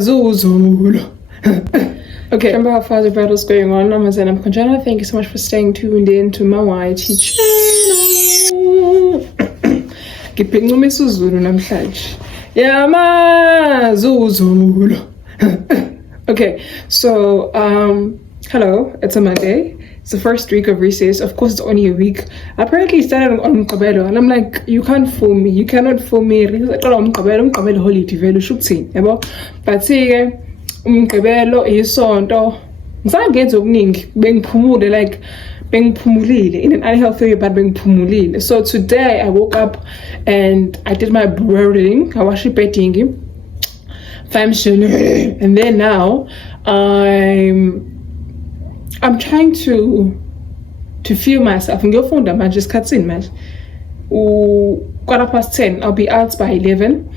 Zulu. Okay, remember how far the battle's going on. I'm Conjana. Thank you so much for staying tuned in to my YT channel. Ngiphenquma isiZulu namhlanje. Zulu. Okay, so hello, it's a Monday. It's the first week of recess. Of course, it's only a week. Apparently, it started on Mqabelo, and I'm like, you can't fool me. You cannot fool me. Mqabelo holiday vele shukuthini, yabo. But see, Mqabelo isonto. Ngisangenza okuningi bengiphumule like bengiphumulile in an unhealthy way, but bengiphumulile. So today I woke up and I did my breathing. I was repeating, and then now I'm trying to feel myself. Ngiyofunda manje isikhatsini manje. 10:15. I'll be out by 11,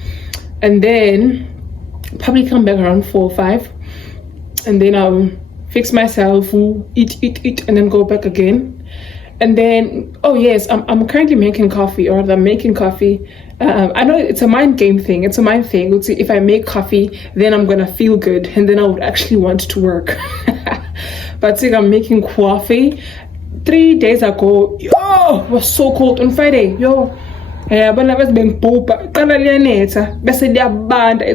and then probably come back around 4 or 5, and then I'll fix myself, eat, and then go back again. And then, oh yes, I'm currently making coffee, or I'm making coffee. I know it's a mind game thing. It's a mind thing. If I make coffee, then I'm gonna feel good, and then I would actually want to work. But see, I'm making coffee. 3 days ago, it was so cold on Friday. It's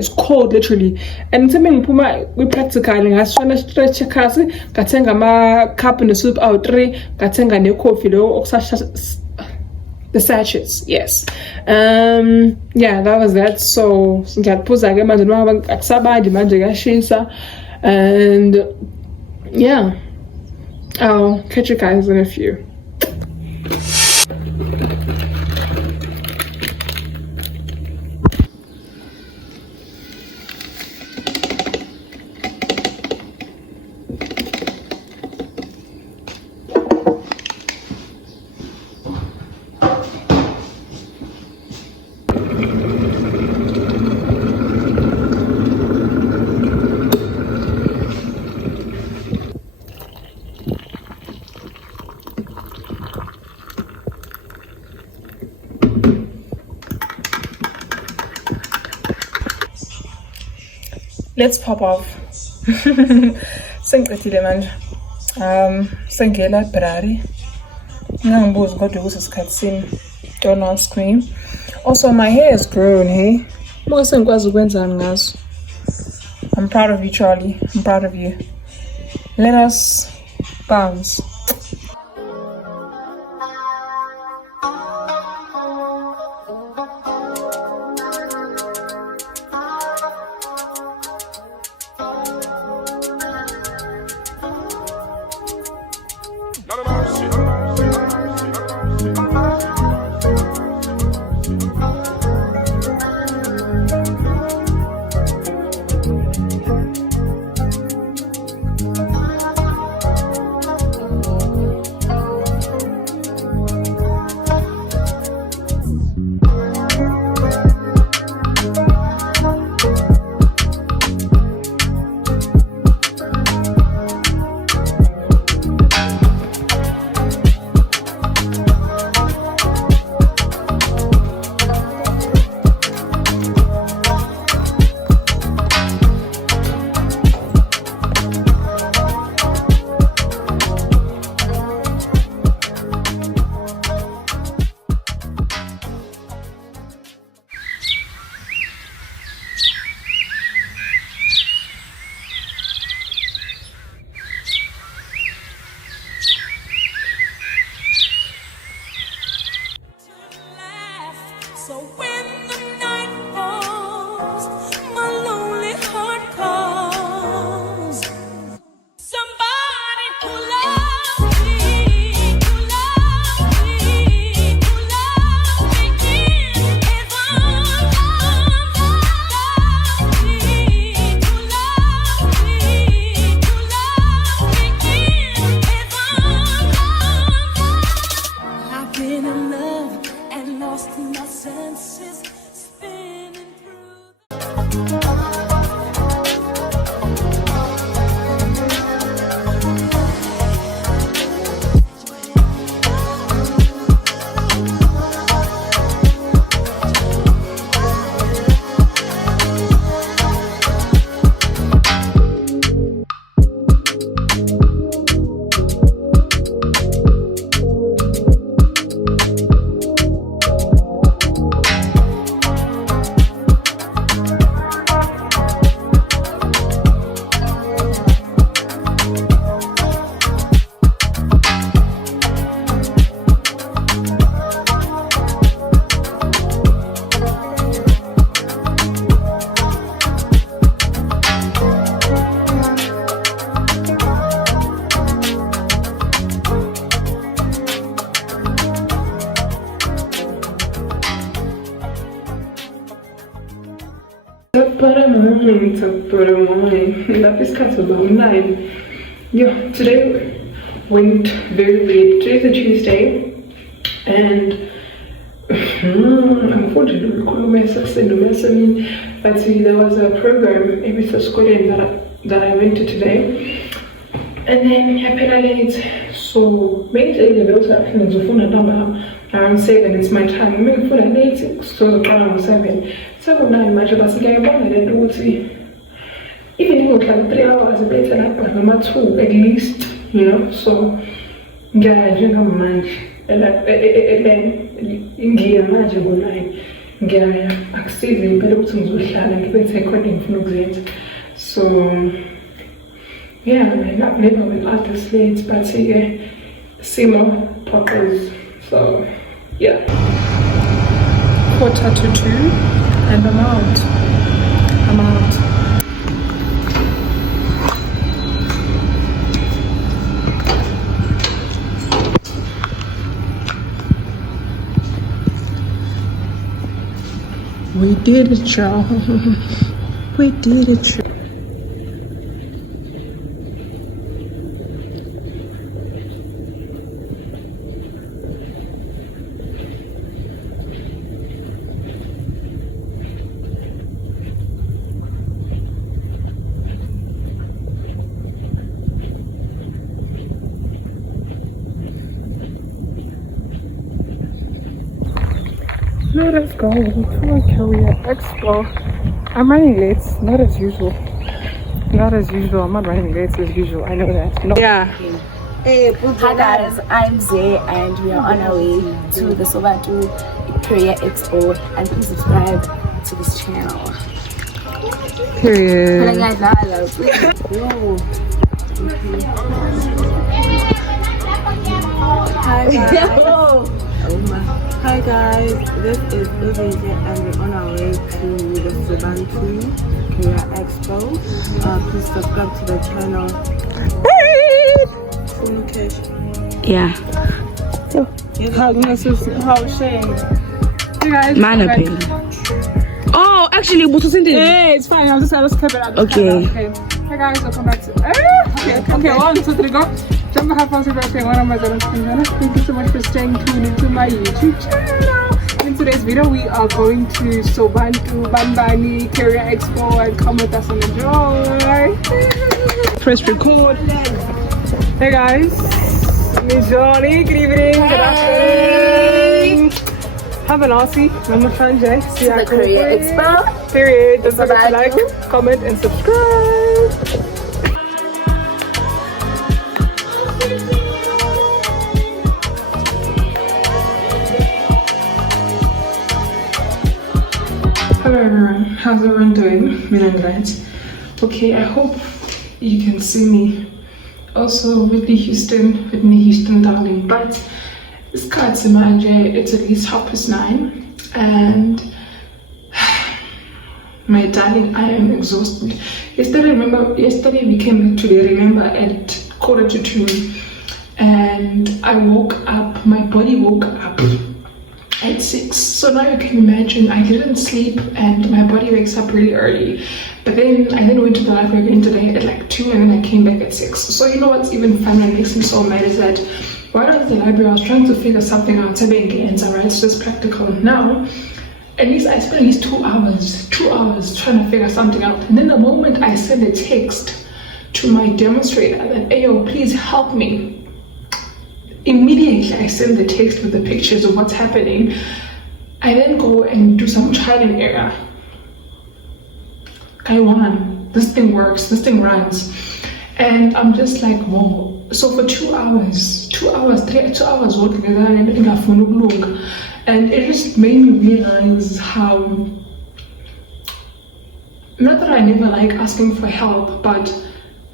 cold literally. And we practically cup and the soup out coffee the sachets, yes. Yeah, that was that. So and yeah, I'll catch you guys in a few. Let's pop off. Sengiqedile manje. Sengela library. Ngangibuza kodwa kusesikhatsini. Don't not scream. Also, my hair is grown, hey? Mose ngikwazi ukwenzani ngazo. I'm proud of you, Charlie. I'm proud of you. Let us bounce. Top bottom morning. That is cut about 9. Yeah, today went very late. Today's a Tuesday, and unfortunately, but see, there was a program every school that I went to today, and then I paid late. So basically, the bills are around 7. It's my time. I'm making food at 8, so the around 7. 9 much of us again. Even if it like 3 hours, better like number 2 at least, you know. So yeah, I drink a munch. And then ngiyamanje ngo-9 ngiyaya-active impela ukuthi ngizohlala ngibe recording for ukwenza. So yeah, I've never been out this late, but simo poppers. So yeah, 1:45 and I'm out. We did it, y'all. We did it, y'all. Let us go to a career expo. I'm running late, not as usual. I'm not running late as usual. I know that. No. Yeah. Hey, hi guys, I'm Zay and we are on our way to the Sobatu Career Expo, and please subscribe to this channel. Period. Hi guys. Hi guys, this is UKZN and we're on our way to the Sobatu Career Expo. Please subscribe to the channel. Yeah. How shame. Hey guys. Man opinion. Oh, actually, hey, it's fine. I'll just keep it out. Okay. Hey guys, welcome back to. Okay. 1, 2, 3, go. Jambo, have fun birthday. Thank you so much for staying tuned into my YouTube channel. In today's video, we are going to Sobatu Banbani Career Expo, and come with us and enjoy. Press record. Hey guys, Miss Johnny, good evening, good afternoon. Have an Aussie. I'm a fan, Jay. See you at the Career Expo. Period. Don't forget to like, comment, and subscribe. Hello everyone, how's everyone doing? Right. Okay, I hope you can see me. Also, Whitney Houston, darling. But it's it's at least 9:30, and my darling, I am exhausted. Yesterday we came back today, remember, at 1:45, and I woke up, my body woke up at 6. So now you can imagine I didn't sleep and my body wakes up really early. But then I went to the library again today at like 2, and then I came back at 6. So you know what's even funny and makes me so mad is that while I was at the library, I was trying to figure something out. Right? It's just practical. Now, at least I spent at least 2 hours trying to figure something out. And then the moment I send a text to my demonstrator that, hey, yo, please help me, immediately I send the text with the pictures of what's happening. I then go and do some trial and error. I won. This thing works. This thing runs. And I'm just like, whoa. So for 2 hours, 2 hours working together, and it just made me realize how, not that I never like asking for help, but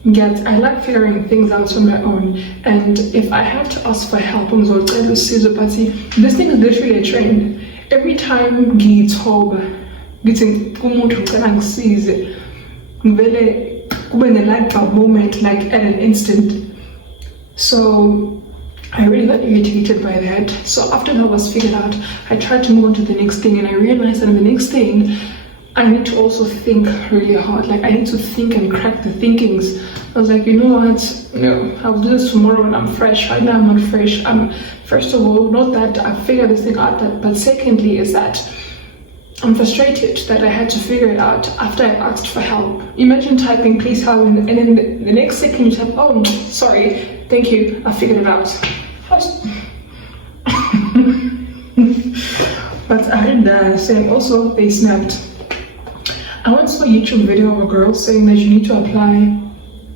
yet I like figuring things out on my own. And if I have to ask for help, this thing is literally a trend. Every time when a light bulb moment, like at an instant. So I really got irritated by that. So after that was figured out, I tried to move on to the next thing, and I realized that the next thing I need to also think really hard. Like I need to think and crack the thinkings. I was like, you know what? No, I'll do this tomorrow when I'm fresh. Right now I'm not fresh. First of all, not that I figured this thing out, but secondly is that I'm frustrated that I had to figure it out after I asked for help. Imagine typing please help and then the next second you type, oh sorry, thank you, I figured it out. But I heard the same. Also, they snapped. I once saw a YouTube video of a girl saying that you need to apply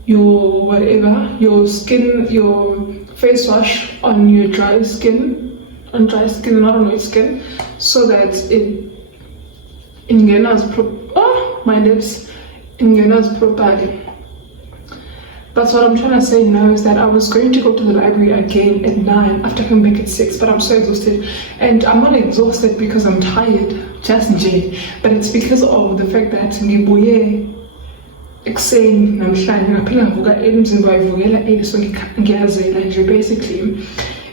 your whatever, your skin, your face wash on your dry skin, not on wet skin, so that it ingenas my lips ingenas properly. But what I'm trying to say now is that I was going to go to the library again at 9 after coming back at 6, but I'm so exhausted. And I'm not exhausted because I'm tired, just Jay, but it's because of the fact that ngibuye ekuseni namhlanje ngaphila ngavuka emzimba wayivukela 8, so ngiyazela nje basically.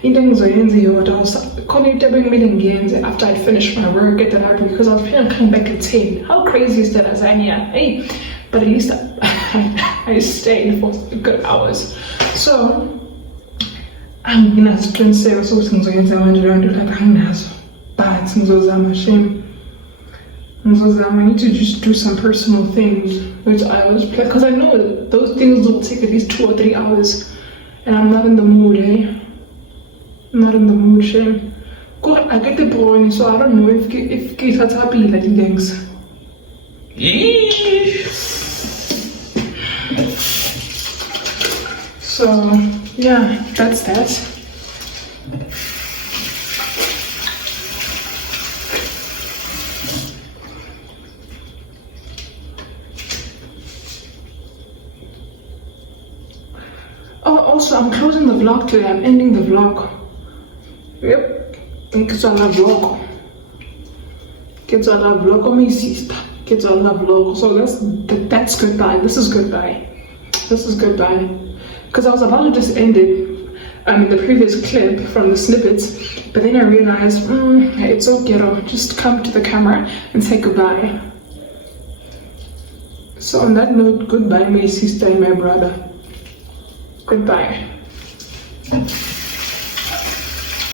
Into engizoyenza yodwa khona into ebekumele ngiyenze after I'd finished my work at the library because I was planning on coming back at 10. How crazy is that lasagna? Hey, but at least I stayed for good hours. So I'm gonna transfer so things against I went around like hangnazo. But shame. I need to just do some personal things, which I was because I know those things will take at least 2 or 3 hours, and I'm not in the mood, eh? I'm not in the mood, shame. God, I get the point, so I don't know if it's happy like things. So yeah, that's that. Oh, also I'm closing the vlog today. I'm ending the vlog. Yep, because I love vlog. Kids I love vlog. Oh my sister. Kids I love vlog. So that's goodbye. This is goodbye. This is goodbye. Because I was about to just end it in the previous clip from the snippets, but then I realized it's so ghetto. Just come to the camera and say goodbye. So on that note, goodbye my sister and my brother. Goodbye.